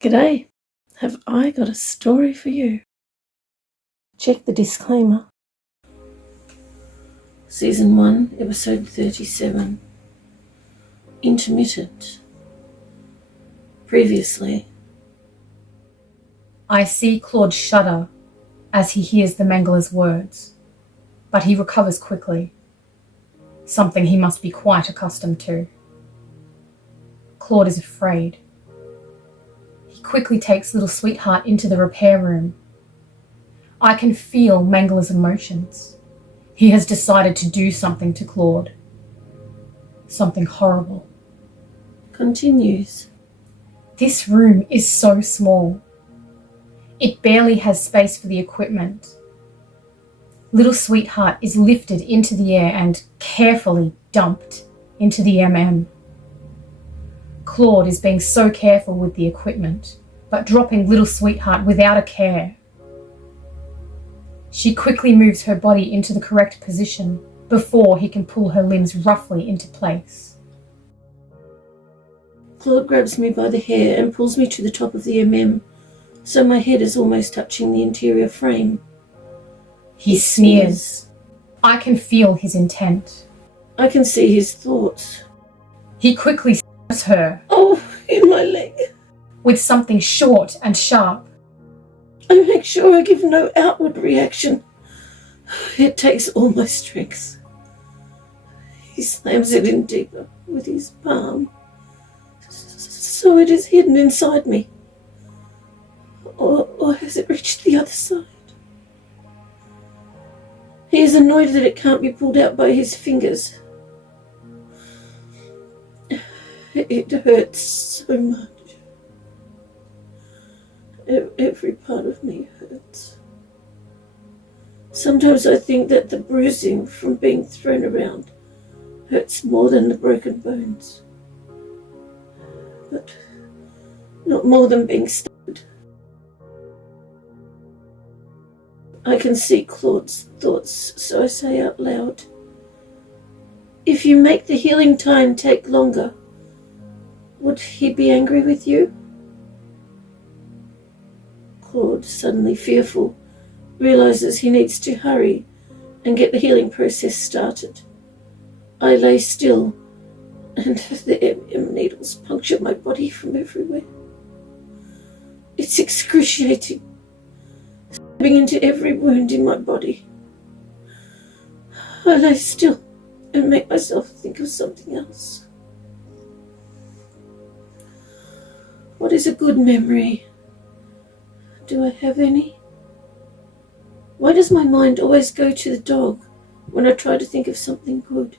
G'day, have I got a story for you? Check the disclaimer. Season 1, Episode 37. Intermittent. Previously. I see Claude shudder as he hears the Mangler's words, but he recovers quickly, something he must be quite accustomed to. Claude is afraid. He quickly takes little sweetheart into the repair room. I can feel Mangler's emotions. He has decided to do something to Claude. Something horrible. Continues. This room is so small. It barely has space for the equipment. Little sweetheart is lifted into the air and carefully dumped into the MM. Claude is being so careful with the equipment, but dropping little sweetheart without a care. She quickly moves her body into the correct position before he can pull her limbs roughly into place. Claude grabs me by the hair and pulls me to the top of the MM, so my head is almost touching the interior frame. He sneers. I can feel his intent. I can see his thoughts. He quickly stabs her. Oh, in my leg. With something short and sharp. I make sure I give no outward reaction. It takes all my strength. He slams it in deeper with his palm, so it is hidden inside me. Or has it reached the other side? He is annoyed that it can't be pulled out by his fingers. It hurts so much. Every part of me hurts. Sometimes I think that the bruising from being thrown around hurts more than the broken bones. But not more than being stabbed. I can see Claude's thoughts, so I say out loud, "If you make the healing time take longer, would he be angry with you?" Claude, suddenly fearful, realizes he needs to hurry and get the healing process started. I lay still, and the MM needles puncture my body from everywhere. It's excruciating, stabbing into every wound in my body. I lay still and make myself think of something else. What is a good memory? Do I have any? Why does my mind always go to the dog when I try to think of something good?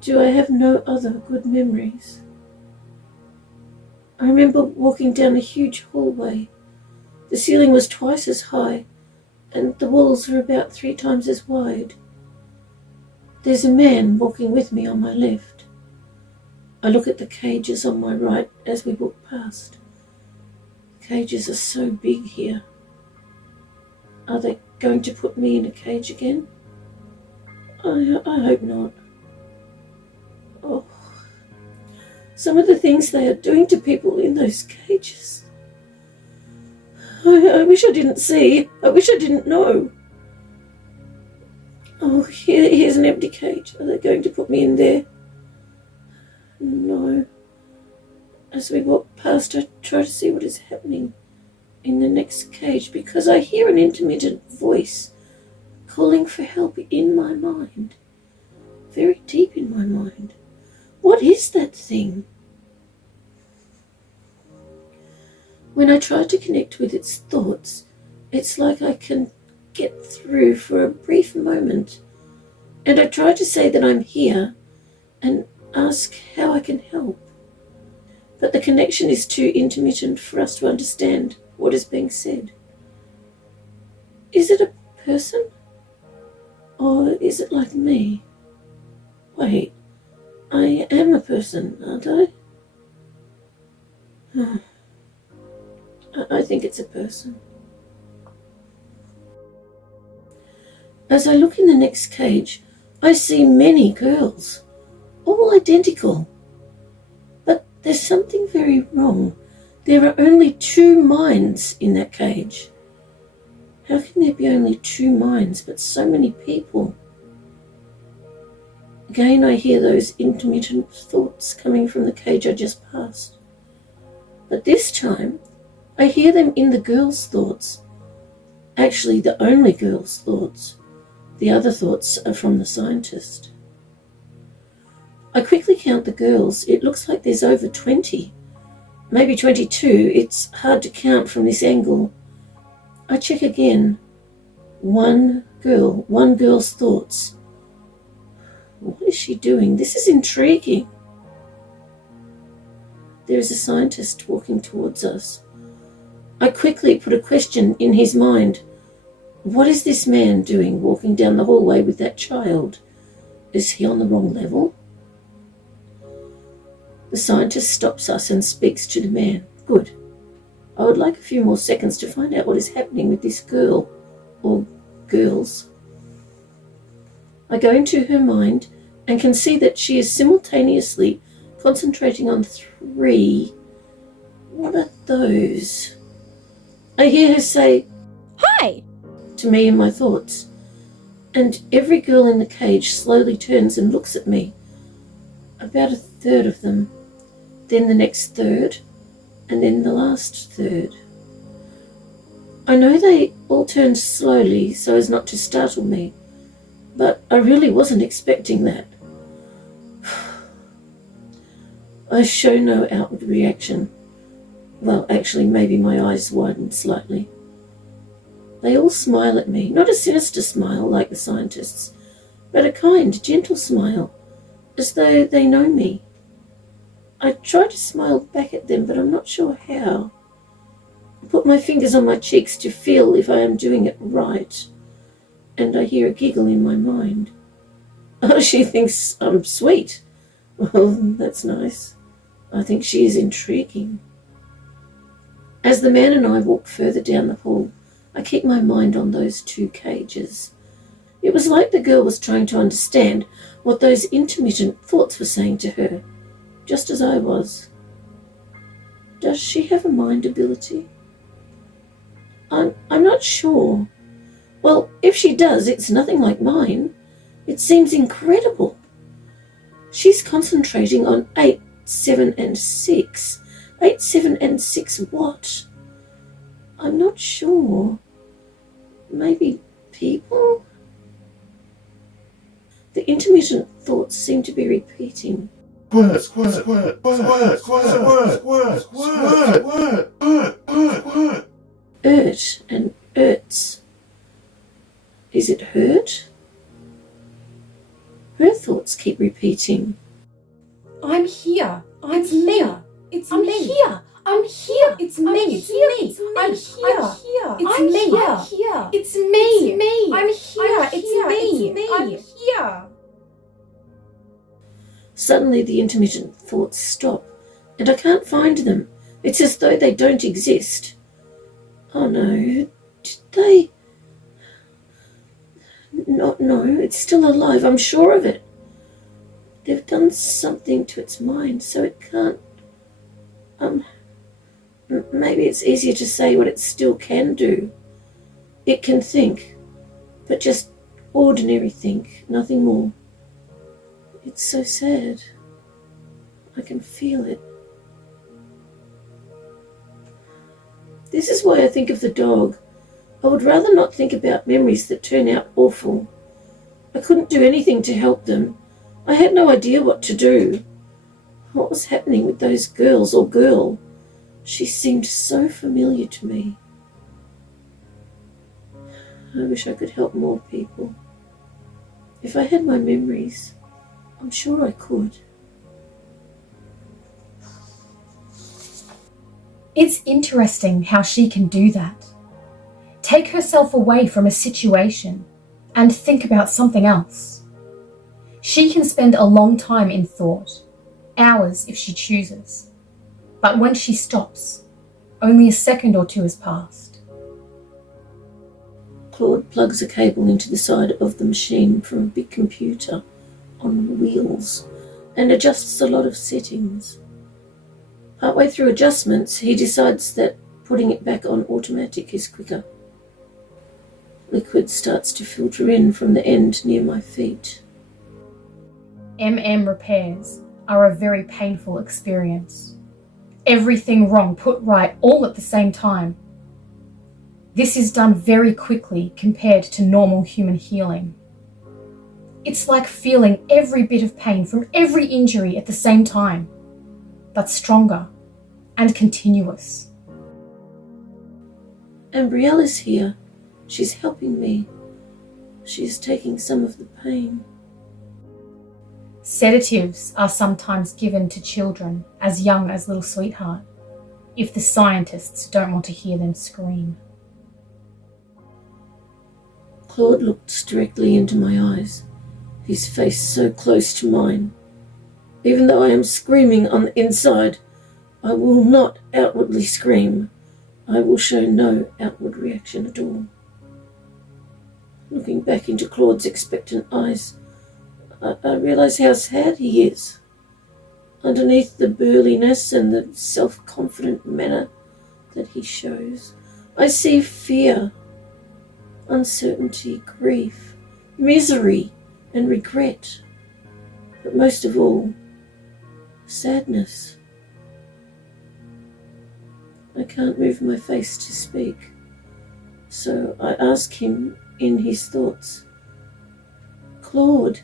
Do I have no other good memories? I remember walking down a huge hallway. The ceiling was twice as high, and the walls were about 3 times as wide. There's a man walking with me on my left. I look at the cages on my right as we walk past. Cages are so big here. Are they going to put me in a cage again? I hope not. Oh, some of the things they are doing to people in those cages. I wish I didn't see. I wish I didn't know. Oh, here's an empty cage. Are they going to put me in there? No. As we walk past, I try to see what is happening in the next cage because I hear an intermittent voice calling for help in my mind, very deep in my mind. What is that thing? When I try to connect with its thoughts, it's like I can get through for a brief moment, and I try to say that I'm here and ask how I can help. But the connection is too intermittent for us to understand what is being said. Is it a person? Or is it like me? Wait, I am a person, aren't I? I think it's a person. As I look in the next cage, I see many girls, all identical. But there's something very wrong. There are only 2 minds in that cage. How can there be only 2 minds but so many people? Again I hear those intermittent thoughts coming from the cage I just passed. But this time I hear them in the girl's thoughts. Actually, the only girl's thoughts. The other thoughts are from the scientist. I quickly count the girls. It looks like there's over 20. Maybe 22. It's hard to count from this angle. I check again. One girl's thoughts. What is she doing? This is intriguing. There is a scientist walking towards us. I quickly put a question in his mind. What is this man doing walking down the hallway with that child? Is he on the wrong level? The scientist stops us and speaks to the man. Good. I would like a few more seconds to find out what is happening with this girl, or girls. I go into her mind and can see that she is simultaneously concentrating on 3. What are those? I hear her say, "Hi!" to me in my thoughts, and every girl in the cage slowly turns and looks at me. About a third of them, then the next third, and then the last third. I know they all turn slowly so as not to startle me, but I really wasn't expecting that. I show no outward reaction. Well, actually, maybe my eyes widened slightly. They all smile at me, not a sinister smile like the scientists, but a kind, gentle smile, as though they know me. I try to smile back at them, but I'm not sure how. I put my fingers on my cheeks to feel if I am doing it right, and I hear a giggle in my mind. Oh, she thinks I'm sweet. Well, that's nice. I think she is intriguing. As the man and I walk further down the hall, I keep my mind on those 2 cages. It was like the girl was trying to understand what those intermittent thoughts were saying to her, just as I was. Does she have a mind ability? I'm not sure. Well, if she does, it's nothing like mine. It seems incredible. She's concentrating on 8, 7, and 6. 8, 7, and 6 what? I'm not sure. Maybe people? The intermittent thoughts seem to be repeating. Ert and Ertz. Is it hurt? Her thoughts keep repeating. I'm here. I'm It's here. me. It's I'm me. here. I'm here. It's me. It's me. I'm here. I'm here. It's I'm me. here. It's me. It's me. I'm here. I'm It's here. me. It's me. I'm here. Suddenly the intermittent thoughts stop, and I can't find them. It's as though they don't exist. Oh no, did they? No, it's still alive, I'm sure of it. They've done something to its mind, so it can't... Maybe it's easier to say what it still can do. It can think, but just ordinary think, nothing more. It's so sad. I can feel it. This is why I think of the dog. I would rather not think about memories that turn out awful. I couldn't do anything to help them. I had no idea what to do. What was happening with those girls or girl? She seemed so familiar to me. I wish I could help more people. If I had my memories, I'm sure I could. It's interesting how she can do that. Take herself away from a situation and think about something else. She can spend a long time in thought, hours if she chooses. But when she stops, only a second or 2 has passed. Claude plugs a cable into the side of the machine from a big computer on wheels and adjusts a lot of settings. Partway through adjustments, he decides that putting it back on automatic is quicker. Liquid starts to filter in from the end near my feet. repairs are a very painful experience. Everything wrong put right all at the same time. This is done very quickly compared to normal human healing. It's like feeling every bit of pain from every injury at the same time, but stronger and continuous. Riella's here. She's helping me. She's taking some of the pain. Sedatives are sometimes given to children as young as Little Sweetheart, if the scientists don't want to hear them scream. Claude looks directly into my eyes, his face so close to mine. Even though I am screaming on the inside, I will not outwardly scream. I will show no outward reaction at all. Looking back into Claude's expectant eyes, I realize how sad he is. Underneath the burliness and the self-confident manner that he shows, I see fear, uncertainty, grief, misery, and regret. But most of all, sadness. I can't move my face to speak, so I ask him in his thoughts, "Claude,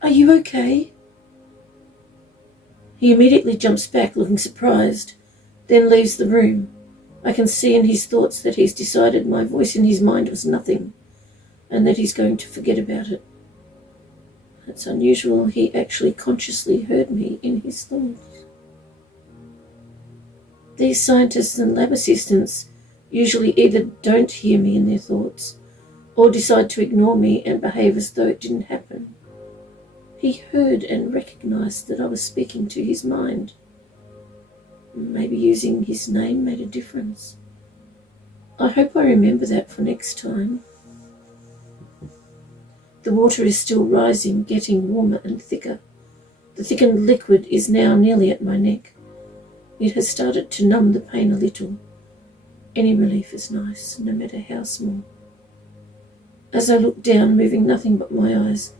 are you okay?" He immediately jumps back, looking surprised, then leaves the room. I can see in his thoughts that he's decided my voice in his mind was nothing, and that he's going to forget about it. It's unusual he actually consciously heard me in his thoughts. These scientists and lab assistants usually either don't hear me in their thoughts, or decide to ignore me and behave as though it didn't happen. He heard and recognized that I was speaking to his mind. Maybe using his name made a difference. I hope I remember that for next time. The water is still rising, getting warmer and thicker. The thickened liquid is now nearly at my neck. It has started to numb the pain a little. Any relief is nice, no matter how small. As I look down, moving nothing but my eyes,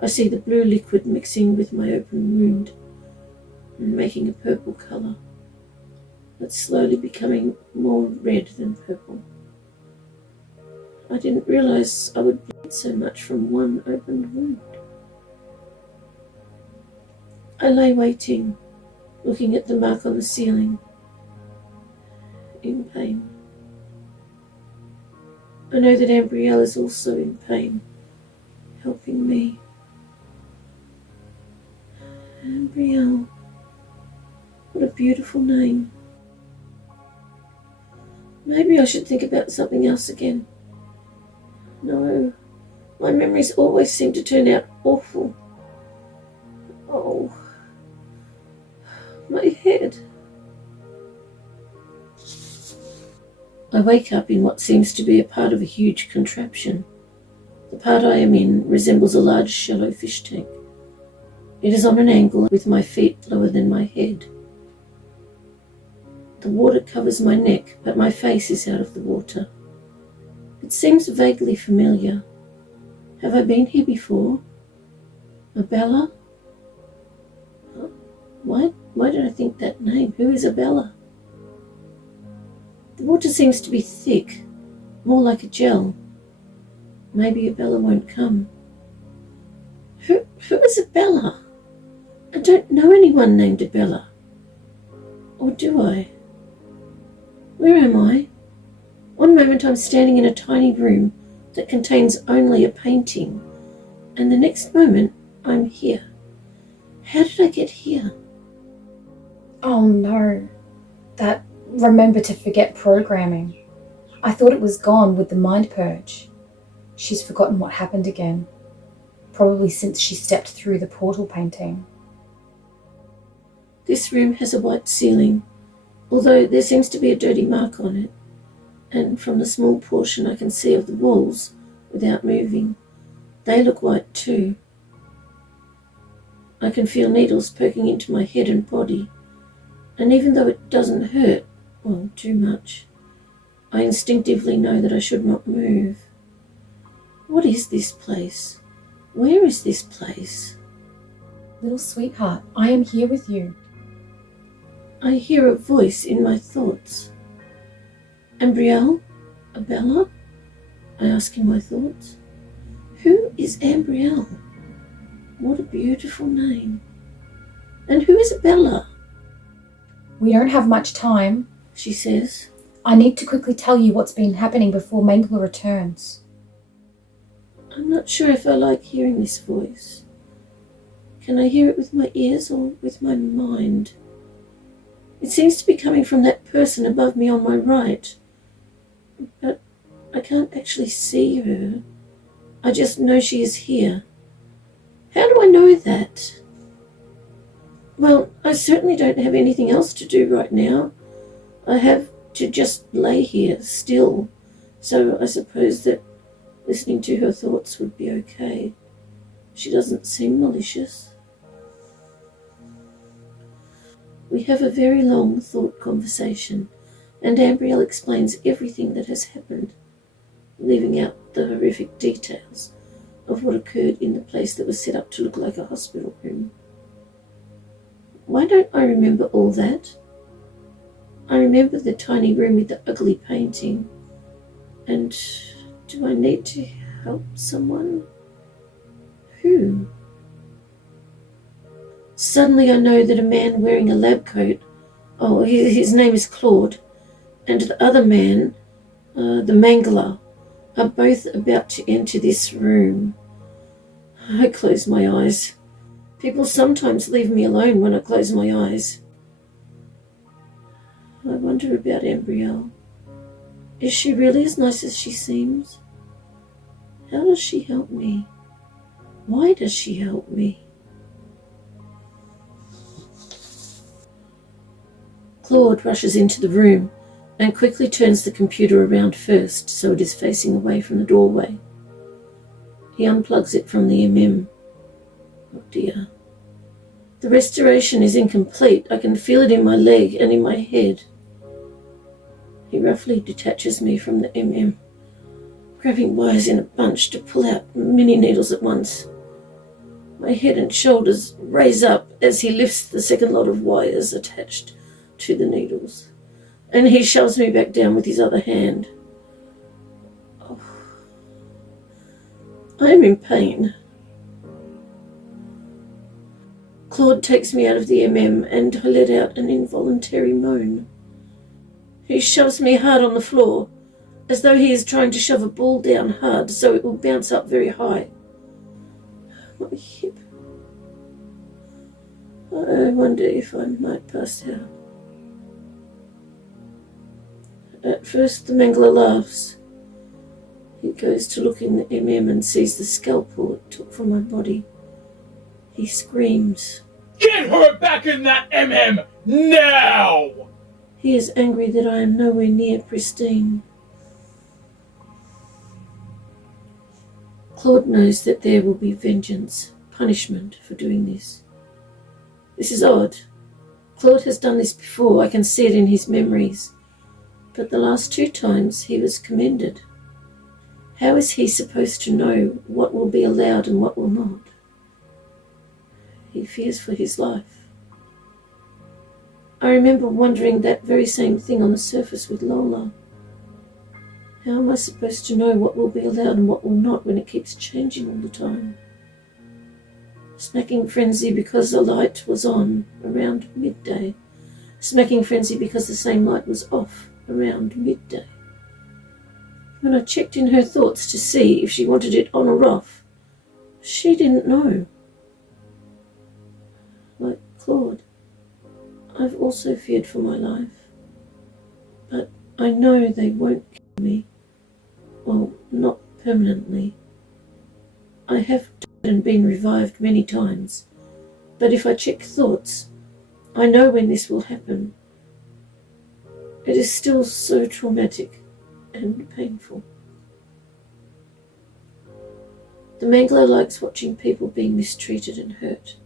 I see the blue liquid mixing with my open wound, making a purple colour. It's slowly becoming more red than purple. I didn't realise I would bleed so much from one opened wound. I lay waiting, looking at the mark on the ceiling, in pain. I know that Ambrielle is also in pain, helping me. Ambrielle, what a beautiful name. Maybe I should think about something else again. No, my memories always seem to turn out awful. Oh, my head. I wake up in what seems to be a part of a huge contraption. The part I am in resembles a large shallow fish tank. It is on an angle with my feet lower than my head. The water covers my neck, but my face is out of the water. It seems vaguely familiar. Have I been here before? Abella? Why did I think that name? Who is Abella? The water seems to be thick, more like a gel. Maybe Abella won't come. Who is Abella? I don't know anyone named Abella. Or do I? Where am I? One moment I'm standing in a tiny room that contains only a painting, and the next moment I'm here. How did I get here? Oh no, that remember to forget programming. I thought it was gone with the mind purge. She's forgotten what happened again, probably since she stepped through the portal painting. This room has a white ceiling, although there seems to be a dirty mark on it, and from the small portion I can see of the walls without moving, they look white too. I can feel needles poking into my head and body, And even though it doesn't hurt, too much, I instinctively know that I should not move. What is this place? Where is this place? Little sweetheart, I am here with you. I hear a voice in my thoughts. Ambrielle? Abella? I ask in my thoughts. Who is Ambrielle? What a beautiful name. And who is Abella? We don't have much time, she says. I need to quickly tell you what's been happening before Mangler returns. I'm not sure if I like hearing this voice. Can I hear it with my ears or with my mind? It seems to be coming from that person above me on my right. But I can't actually see her. I just know she is here. How do I know that? Well, I certainly don't have anything else to do right now. I have to just lay here still, so I suppose that listening to her thoughts would be okay. She doesn't seem malicious. We have a very long thought conversation, and Ambrielle explains everything that has happened, leaving out the horrific details of what occurred in the place that was set up to look like a hospital room. Why don't I remember all that? I remember the tiny room with the ugly painting. And do I need to help someone? Who? Suddenly I know that a man wearing a lab coat, his name is Claude, and the other man, the mangler, are both about to enter this room. I close my eyes. People sometimes leave me alone when I close my eyes. I wonder about Ambrielle. Is she really as nice as she seems? How does she help me? Why does she help me? Claude rushes into the room and quickly turns the computer around first so it is facing away from the doorway. He unplugs it from the MM. Oh dear. The restoration is incomplete. I can feel it in my leg and in my head. He roughly detaches me from the MM, grabbing wires in a bunch to pull out many needles at once. My head and shoulders raise up as he lifts the second lot of wires attached to the needles, and he shoves me back down with his other hand. Oh. I am in pain. Claude takes me out of the MM and I let out an involuntary moan. He shoves me hard on the floor, as though he is trying to shove a ball down hard so it will bounce up very high. My hip. I wonder if I might pass out. At first the mangler laughs. He goes to look in the MM and sees the scalpel it took from my body. He screams. Get her back in that MM now! He is angry that I am nowhere near pristine. Claude knows that there will be vengeance, punishment for doing this. This is odd. Claude has done this before, I can see it in his memories. But the last 2 times he was commended. How is he supposed to know what will be allowed and what will not? He fears for his life. I remember wondering that very same thing on the surface with Lola. How am I supposed to know what will be allowed and what will not when it keeps changing all the time? Smacking frenzy because the light was on around midday. Smacking frenzy because the same light was off around midday. When I checked in her thoughts to see if she wanted it on or off, she didn't know. Like Claude, I've also feared for my life. But I know they won't kill me. Well, not permanently. I have died and been revived many times. But if I check thoughts, I know when this will happen. It is still so traumatic and painful. The mangler likes watching people being mistreated and hurt.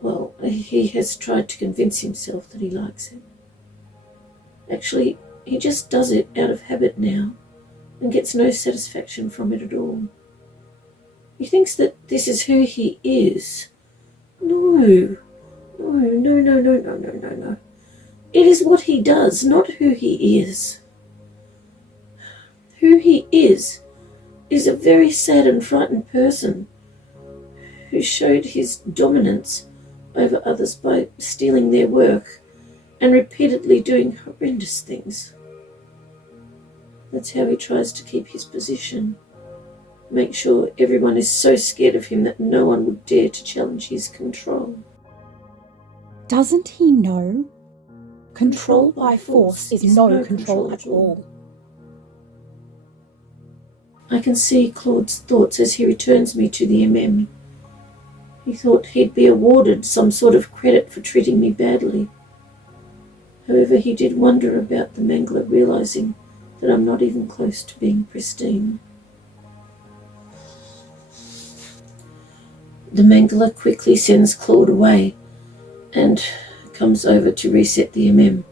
Well, He has tried to convince himself that he likes it. Actually, he just does it out of habit now and gets no satisfaction from it at all. He thinks that this is who he is. No. It is what he does, not who he is. Who he is a very sad and frightened person who showed his dominance over others by stealing their work and repeatedly doing horrendous things. That's how he tries to keep his position. Make sure everyone is so scared of him that no one would dare to challenge his control. Doesn't he know? Control by force is no control at all. I can see Claude's thoughts as he returns me to the MM. He thought he'd be awarded some sort of credit for treating me badly. However, he did wonder about the mangler realizing that I'm not even close to being pristine. The mangler quickly sends Claude away and comes over to reset the MM.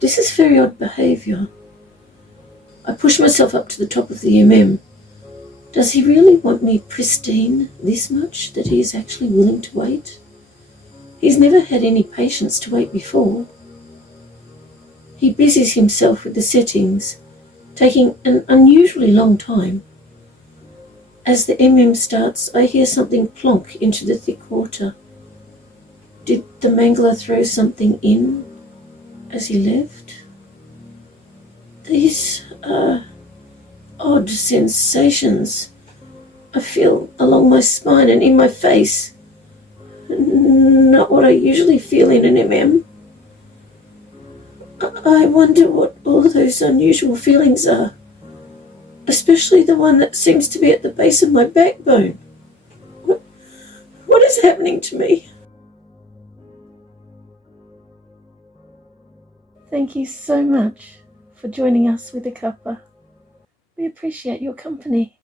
This is very odd behaviour. I push myself up to the top of the MM. Does he really want me pristine this much that he is actually willing to wait? He's never had any patience to wait before. He busies himself with the settings, taking an unusually long time. As the MM starts, I hear something plonk into the thick water. Did the mangler throw something in as he left? These are odd sensations I feel along my spine and in my face. Not what I usually feel in an MM. I wonder what all those unusual feelings are, especially the one that seems to be at the base of my backbone. What is happening to me? Thank you so much for joining us with the cuppa. We appreciate your company.